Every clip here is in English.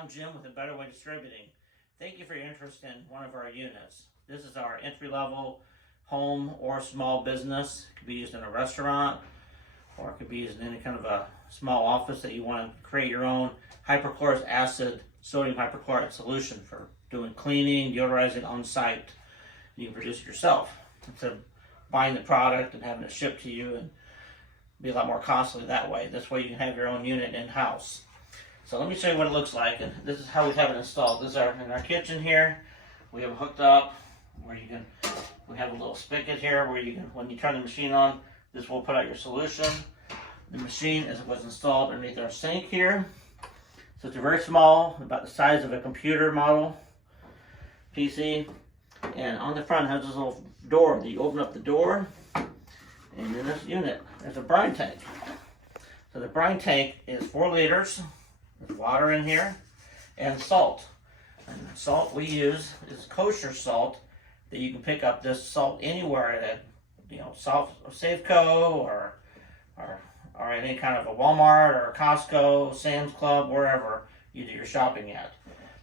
I'm Jim with A Better Way Distributing. Thank you for your interest in one of our units. This is our entry-level home or small business. It could be used in a restaurant, or it could be used in any kind of a small office that you want to create your own hypochlorous acid sodium hypochlorite solution for doing cleaning, deodorizing on site. You can produce it yourself instead of buying the product and having it shipped to you, and be a lot more costly that way. This way you can have your own unit in-house. So let me show you what it looks like, and this is how we have it installed. This is in our kitchen here. We have it hooked up where we have a little spigot here where you can, when you turn the machine on, this will put out your solution. The machine was installed underneath our sink here. So it's a very small, about the size of a computer model PC. And on the front it has this little door that you open up the door, and in this unit there's a brine tank. So the brine tank is 4 liters. There's water in here and salt. And the salt we use is kosher salt that you can pick up this salt anywhere at, Safeco or any kind of a Walmart or a Costco, Sam's Club, wherever you do your shopping at.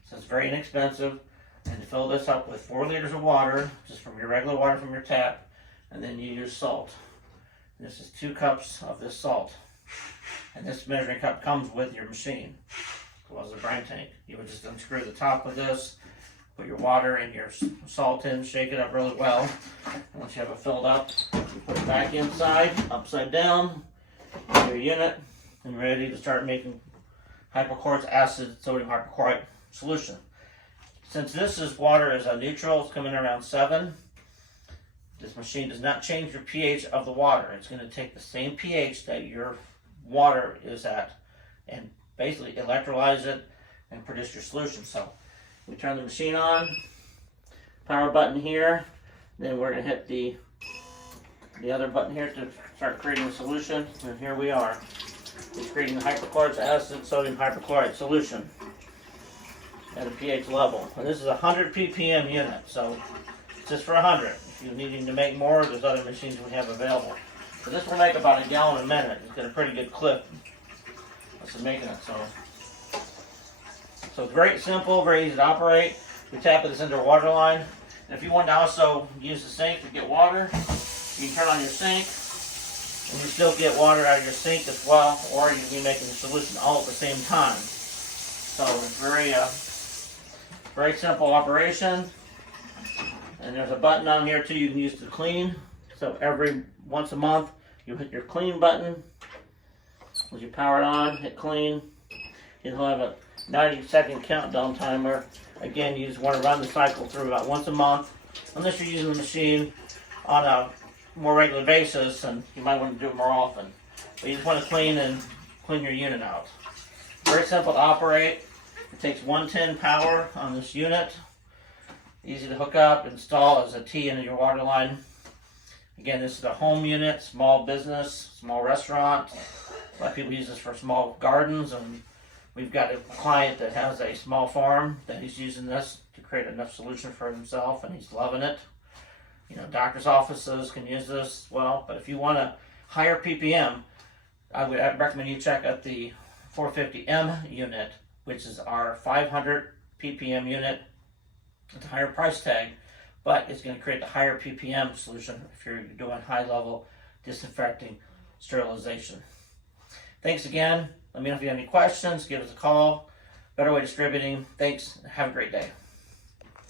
So it's very inexpensive. And to fill this up with 4 liters of water, just from your regular water from your tap, and then you use salt. This is 2 cups of this salt. And this measuring cup comes with your machine, as well as the brine tank. You would just unscrew the top of this, put your water and your salt in, shake it up really well. And once you have it filled up, you put it back inside, upside down, in your unit, and ready to start making hypochlorous acid sodium hypochlorite solution. Since water is a neutral, it's coming around 7. This machine does not change your pH of the water. It's going to take the same pH that your water is at and basically electrolyze it and produce your solution. So we turn the machine on, power button here, then we're going to hit the other button here to start creating the solution, and here we are. We're creating the hypochlorous acid sodium hypochlorite solution at a pH level. And this is a 100 ppm unit, so it's just for 100. If you're needing to make more, there's other machines we have available. So this will make about a gallon a minute. It's got a pretty good clip. That's making it. So it's very simple, very easy to operate. We tap this into a water line. And if you want to also use the sink to get water, you can turn on your sink and you still get water out of your sink as well, or you can be making the solution all at the same time. So it's very simple operation. And there's a button on here too you can use to clean. So once a month, you hit your clean button. As you power it on, hit clean. You'll have a 90-second countdown timer. Again, you just want to run the cycle through about once a month, unless you're using the machine on a more regular basis, and you might want to do it more often. But you just want to clean your unit out. Very simple to operate. It takes 110 power on this unit. Easy to hook up, install as a T into your water line. Again, this is a home unit, small business, small restaurant. A lot of people use this for small gardens, and we've got a client that has a small farm that he's using this to create enough solution for himself, and he's loving it. Doctor's offices can use this as well, but if you want a higher ppm, I would recommend you check out the 450M unit, which is our 500 ppm unit. It's a higher price tag, but it's going to create the higher ppm solution if you're doing high-level disinfecting sterilization. Thanks again. Let me know if you have any questions. Give us a call. Better Way Distributing. Thanks. Have a great day.